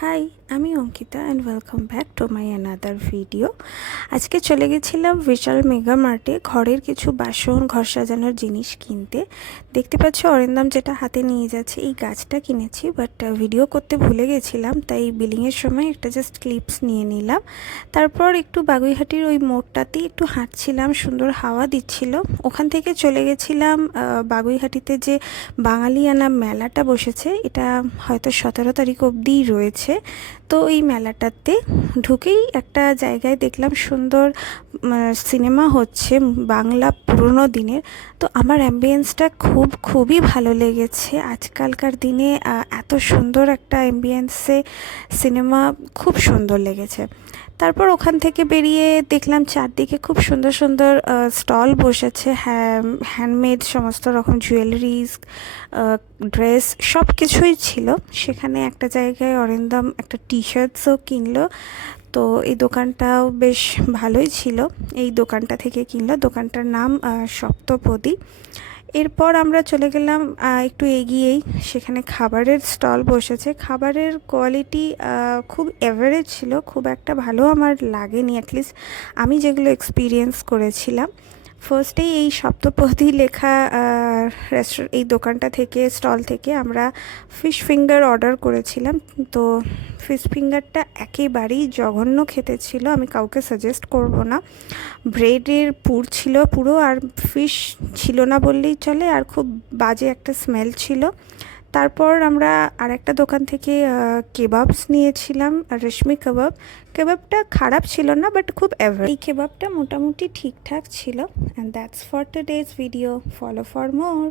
High, আমি Ankita and welcome back to my another video. আজকে চলে গেছিলাম বিশাল মেগা মার্টে ঘরের কিছু বাসন, ঘর সাজানোর জিনিস কিনতে। দেখতে পাচ্ছ অরিন্দম যেটা হাতে নিয়ে যাচ্ছে, এই গাছটা কিনেছি, বাট ভিডিও করতে ভুলে গেছিলাম, তাই বিলিংয়ের সময় একটা জাস্ট ক্লিপস নিয়ে নিলাম। তারপর একটু বাগুইহাটির ওই মোড়টাতেই একটু হাঁটছিলাম, সুন্দর হাওয়া দিচ্ছিল। ওখান থেকে চলে গেছিলাম বাগুইহাটিতে যে বাঙালিয়ানা মেলাটা বসেছে, এটা হয়তো 17 তারিখ অবধিই রয়েছে। তো এই মেলাটাতে ঢুকেই একটা জায়গায় দেখলাম সুন্দর সিনেমা হচ্ছে বাংলা পুরনো দিনের। তো আমার অ্যাম্বিয়েন্সটা খুবই ভালো লেগেছে। আজকালকার দিনে এত সুন্দর একটা অ্যাম্বিয়েন্সে সিনেমা খুব সুন্দর লেগেছে। তারপর ওখান থেকে বেরিয়ে দেখলাম চারদিকে খুব সুন্দর সুন্দর স্টল বসেছে, হ্যান্ডমেড সমস্ত রকম জুয়েলারিজ, ড্রেস সব কিছুই ছিল সেখানে। একটা জায়গায় অরিন্দম একটা টি শার্টসও কিনলো, তো এই দোকানটাও বেশ ভালোই ছিল। এই দোকানটা থেকে কিনলো, দোকানটার নাম সপ্তপদী। এরপর আমরা চলে গেলাম একটু এগিয়েই, সেখানে খাবারের স্টল বসেছে। খাবারের কোয়ালিটি খুব এভারেজ ছিল, খুব একটা ভালো আমার লাগেনি, অ্যাটলিস্ট আমি যেগুলো এক্সপিরিয়েন্স করেছিলাম। ফার্স্টেই এই সপ্তপদী লেখা এই দোকানটা থেকে, স্টল থেকে আমরা ফিশ ফিঙ্গার অর্ডার করেছিলাম। তো ফিশ ফিঙ্গারটা একেবারেই জঘন্য খেতে ছিল, আমি কাউকে সাজেস্ট করব না। ব্রেডের পুর ছিল পুরো, আর ফিশ ছিল না বললেই চলে, আর খুব বাজে একটা স্মেল ছিল। তারপর আমরা আরেকটা দোকান থেকে কেবাবস নিয়েছিলাম, রেশমি কাবাব। কেবাবটা খারাপ ছিল না, বাট খুব এভারেজ। এই কেবাবটা মোটামুটি ঠিকঠাক ছিল। And that's for today's video. Follow for more.